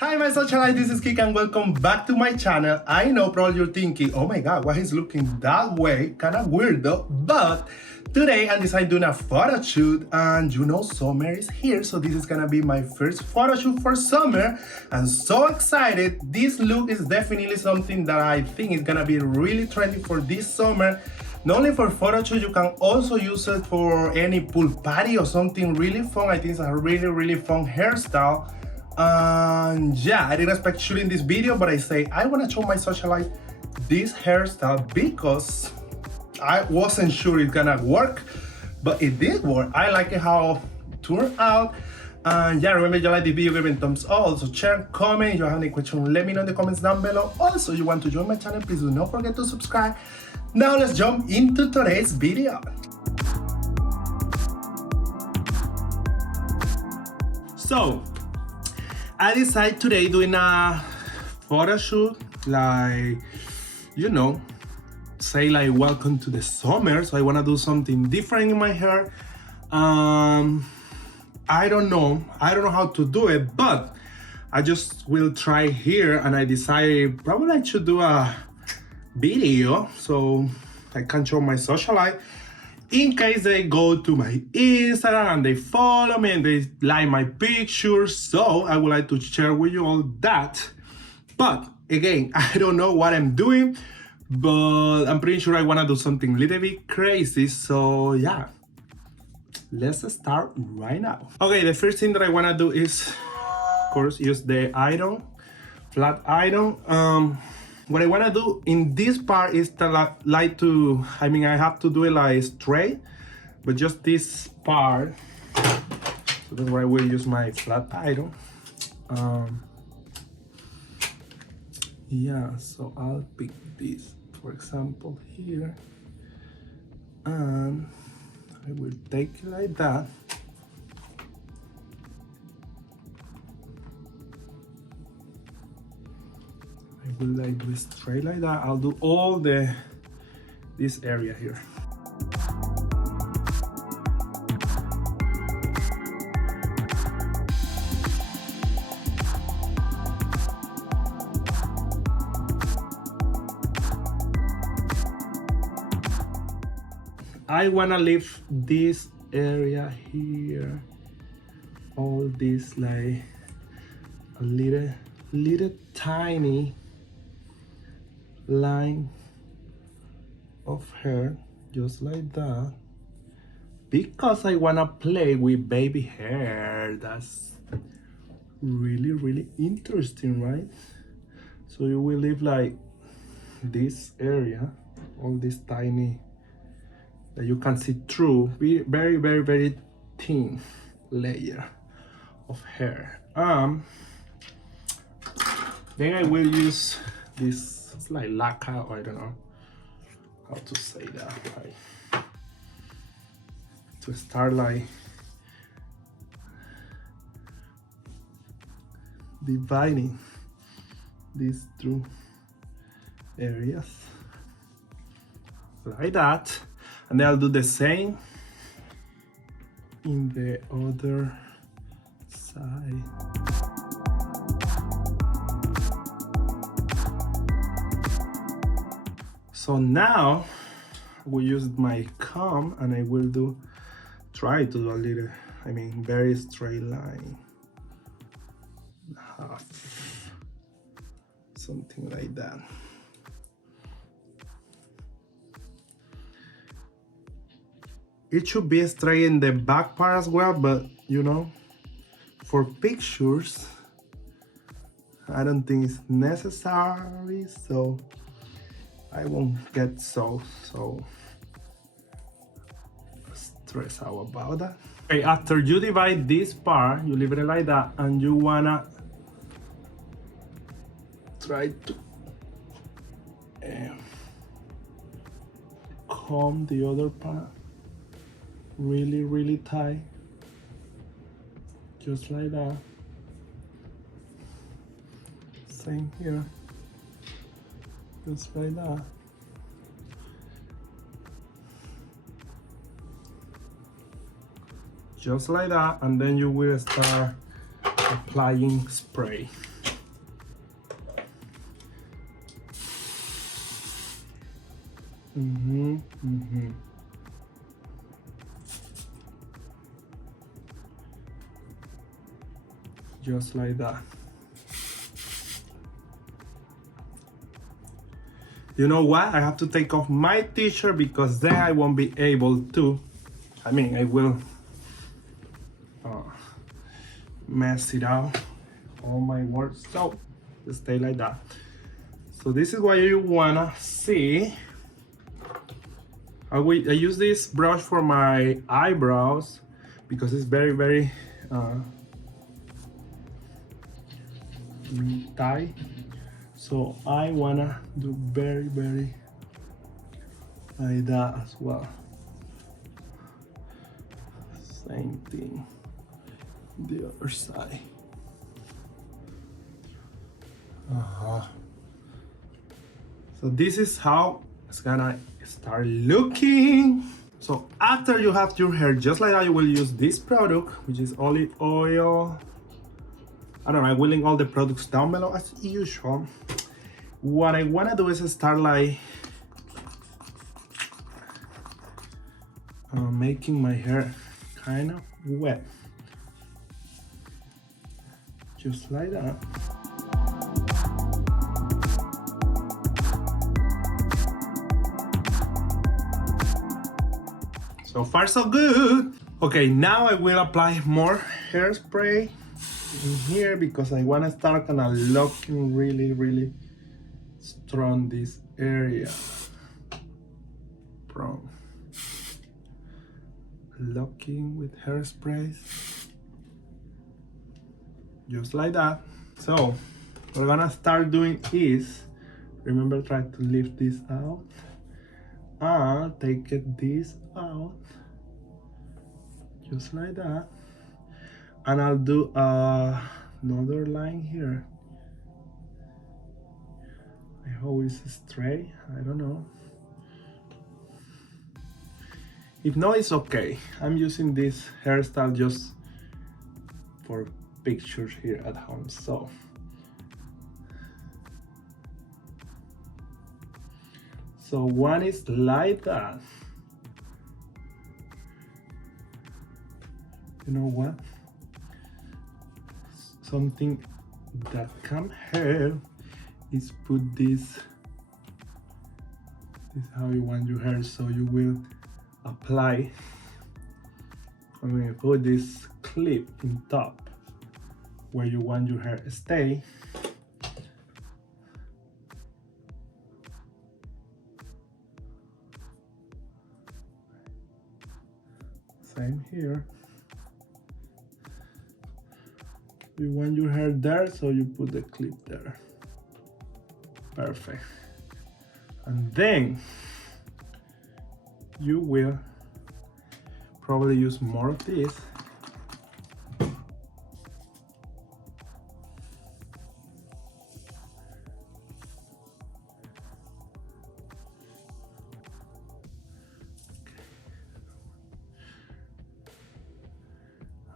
Hi my socialites, this is Kik and welcome back to my channel. I know probably you're thinking, oh my god, why he's looking that way, kinda weird though, but today I decided doing a photo shoot and you know summer is here, so this is gonna be my first photo shoot for summer. I'm so excited. This look is definitely something that I think is gonna be really trendy for this summer. Not only for photo shoot, you can also use it for any pool party or something really fun. I think it's a really fun hairstyle. And yeah, I didn't expect shooting this video, but I say I want to show my socialite this hairstyle because I wasn't sure it's gonna work, but it did work. I like it how it turned out. And yeah, remember, if you like the video, give it a thumbs up. Also share, comment. If you have any questions, let me know in the comments down below. Also, you want to join my channel, please do not forget to subscribe. Now let's jump into today's video. So I decided today doing a photo shoot, like, you know, say like welcome to the summer. So I want to do something different in my hair. I don't know how to do it, but I just will try here, and I decided probably I should do a video so I can show my socialite in case they go to my Instagram and they follow me and they like my pictures. So I would like to share with you all that. But again, I don't know what I'm doing, but I'm pretty sure I want to do something a little bit crazy. So yeah, let's start right now. Okay, the first thing that I want to do is, of course, use the iron, flat iron. What I want to do in this part is to like to, I have to do it like straight, but just this part. So that's why I will use my flat iron. Yeah, so I'll pick this, for example, here, and I will take it like that. I will like do it straight like that. I'll do all this area here. I wanna leave this area here, all this like a little tiny line of hair, just like that, because I wanna play with baby hair. That's really interesting, right? So you will leave like this area, all this tiny that you can see through, very thin layer of hair. Then I will use this, it's like lacquer, or I don't know how to say that, like, to start like dividing these two areas like that, and then I'll do the same in the other side. So now we use my comb and I will try to do a little, very straight line, half, something like that. It should be straight in the back part as well, but you know, for pictures, I don't think it's necessary, so I won't get so stressed out about that. Okay, after you divide this part, you leave it like that, and you wanna try to comb the other part really tight, just like that. Same here, just like that. Just like that, and then you will start applying spray. Just like that. You know what? I have to take off my t-shirt because then I won't be able to. I mean, I will mess it out. All my work. So just stay like that. So this is what you wanna see. I use this brush for my eyebrows because it's very, very tight. So I wanna do very, very like that as well. Same thing, the other side. So this is how it's gonna start looking. So after you have your hair just like that, you will use this product, which is olive oil. I don't know, I will link all the products down below as usual. What I wanna do is start like making my hair kind of wet. Just like that. So far so good. Okay, now I will apply more hairspray in here because I want to start kind of locking really strong this area from locking with hairsprays, just like that. So what we're gonna start doing is, remember, try to lift this out and take this out, just like that. And I'll do another line here. I hope it's straight, I don't know. If not, it's okay. I'm using this hairstyle just for pictures here at home. So one is like that. You know what? Something that can help is put this is how you want your hair, so you will apply. I'm going to put this clip in top where you want your hair to stay. Same here. You want your hair there, so you put the clip there. Perfect. And then you will probably use more of this.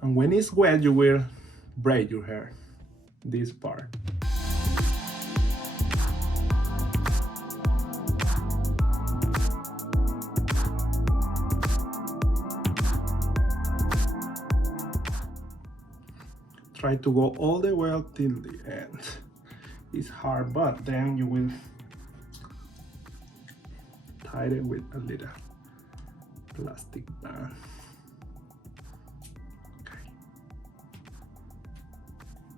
And when it's wet, you will braid your hair, this part. Try to go all the way up till the end. It's hard, but then you will tie it with a little plastic band. Okay.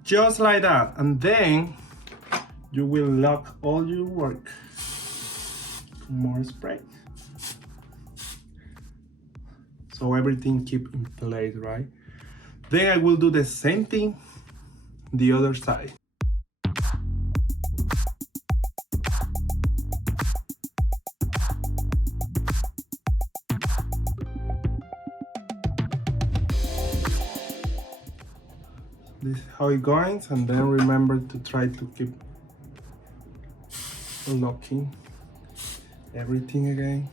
Just like that, and then you will lock all your work. More spray. So everything keep in place, right? Then I will do the same thing the other side. This is how it goes, and then remember to try to keep locking everything again.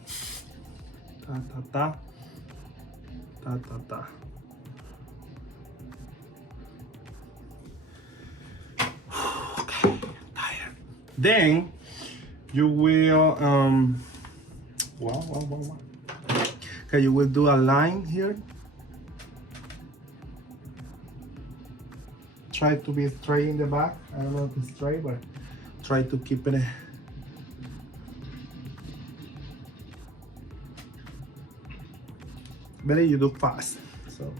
Ta ta ta ta ta ta. Then you will okay, you will do a line here. Try to be straight in the back. I don't know if it's straight, but try to keep it. Better you do fast. So,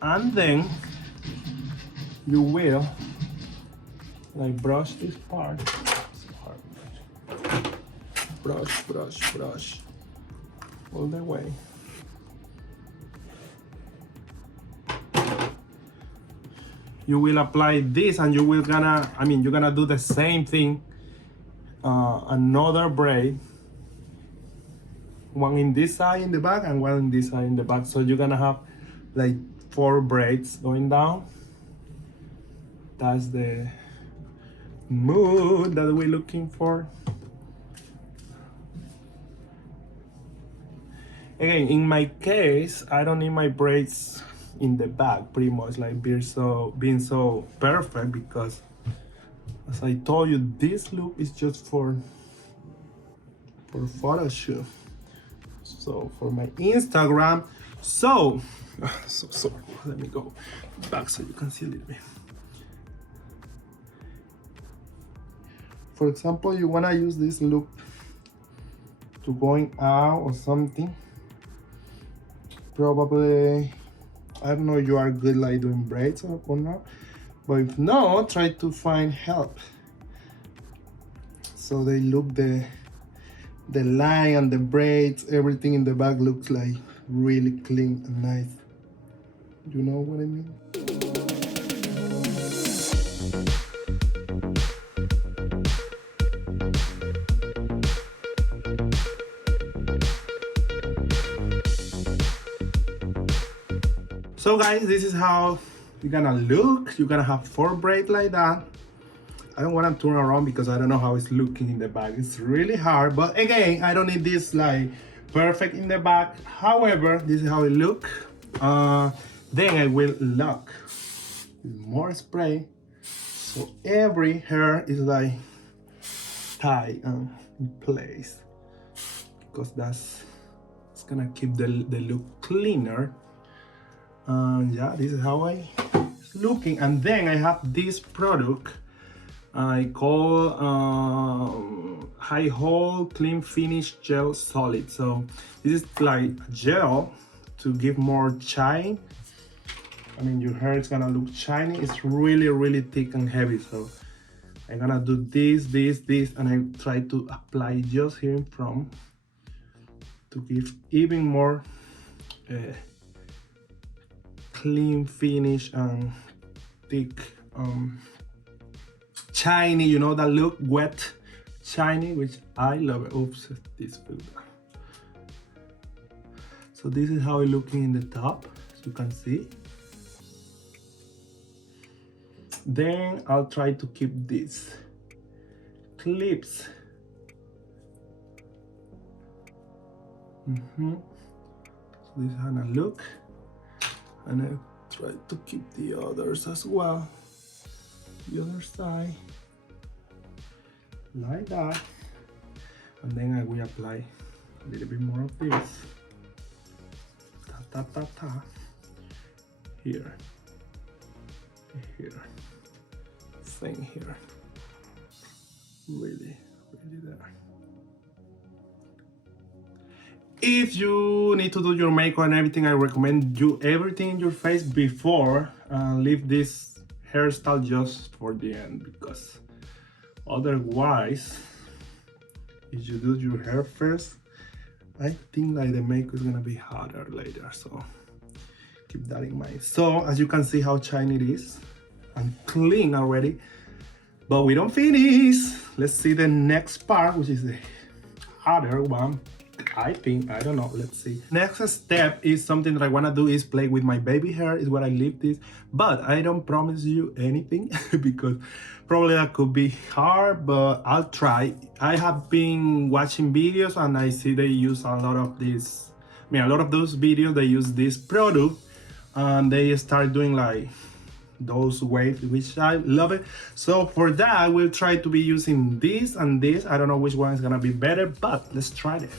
and then you will like brush this part. Brush all the way. You will apply this, and you will you're gonna do the same thing. Another braid, one in this side in the back and one in this side in the back. So you're gonna have like 4 braids going down. That's the mood that we're looking for. Again, in my case, I don't need my braids in the back, pretty much like being so perfect, because as I told you, this look is just for photo shoot. So for my Instagram. So sorry, let me go back so you can see a little bit. For example, you wanna use this look to going out or something. Probably, I don't know, you are good like doing braids or not, but if not, try to find help so they look the line and the braids, everything in the back looks like really clean and nice. You know what I mean? So guys, this is how you're gonna look. You're gonna have 4 braids like that. I don't want to turn around because I don't know how it's looking in the back. It's really hard, but again, I don't need this like perfect in the back. However, this is how it look. Then I will lock with more spray, so every hair is like tied in place, because it's gonna keep the look cleaner. Yeah, this is how it's looking. And then I have this product I call High Hold Clean Finish Gel Solid. So this is like gel to give more shine. I mean, your hair is gonna look shiny. It's really thick and heavy. So I'm gonna do this, and I try to apply just here in front to give even more clean finish and thick, shiny, you know, that look wet, shiny, which I love it. Oops, this filter. So this is how it's looking in the top, as you can see. Then I'll try to keep these clips. So this is how I look. And I try to keep the others as well. The other side, like that. And then I will apply a little bit more of this. Here. Here. Same here. Really there. If you need to do your makeup and everything, I recommend do everything in your face before and leave this hairstyle just for the end, because otherwise, if you do your hair first, I think like the makeup is gonna be harder later, so keep that in mind. So as you can see how shiny it is and clean already, but we don't finish. Let's see the next part, which is the harder one. I think, I don't know, let's see. Next step is something that I want to do is play with my baby hair, is where I leave this, but I don't promise you anything because probably that could be hard, but I'll try. I have been watching videos and I see they use a lot of this, a lot of those videos, they use this product and they start doing like those waves, which I love it. So for that, I will try to be using this and this. I don't know which one is gonna be better, but let's try it.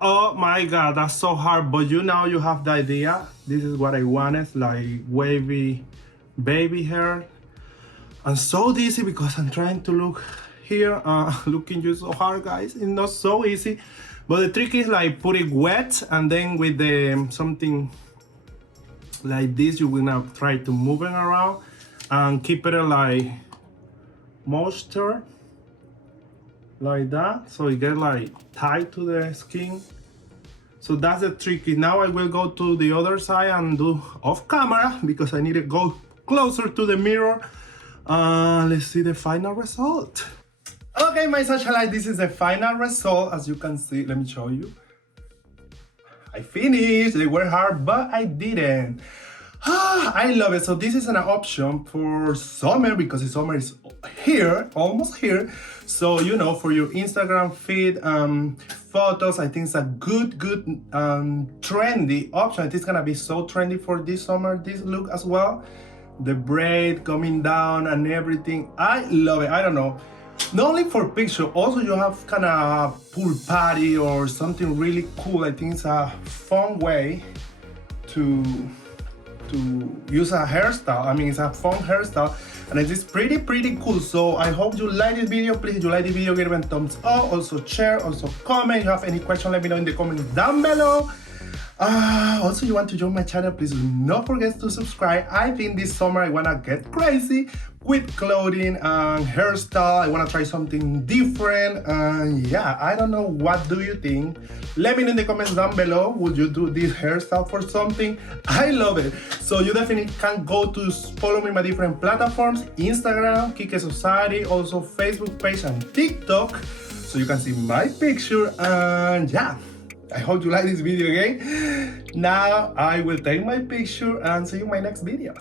Oh my god, that's so hard, but you know, you have the idea. This is what I wanted, like wavy baby hair. And so dizzy because I'm trying to look here, looking you so hard, guys. It's not so easy, but the trick is like put it wet, and then with the something like this, you're gonna try to move it around and keep it like moisture, like that, so it get like tied to the skin. So that's the trick. Now I will go to the other side and do off camera because I need to go closer to the mirror. Let's see the final result. Okay, my socialite, this is the final result. As you can see, let me show you. I finished. They were hard, but I didn't. I love it. So this is an option for summer because the summer is here, almost here. So, you know, for your Instagram feed, photos, I think it's a good, trendy option. It is gonna be so trendy for this summer, this look as well. The braid coming down and everything. I love it. I don't know. Not only for picture, also you have kind of pool party or something really cool. I think it's a fun way to use a hairstyle. I mean, it's a fun hairstyle and it is pretty cool. So I hope you like this video. Please, if you like the video, give it a thumbs up, also share, also comment. If you have any question, let me know in the comments down below. Also, you want to join my channel, please do not forget to subscribe. I think this summer I wanna get crazy with clothing and hairstyle. I wanna try something different, and yeah, I don't know, what do you think? Let me know in the comments down below. Would you do this hairstyle for something? I love it. So you definitely can go to follow me on my different platforms: Instagram, Kike Society, also Facebook page and TikTok, so you can see my picture. And yeah, I hope you like this video again. Now I will take my picture and see you in my next video.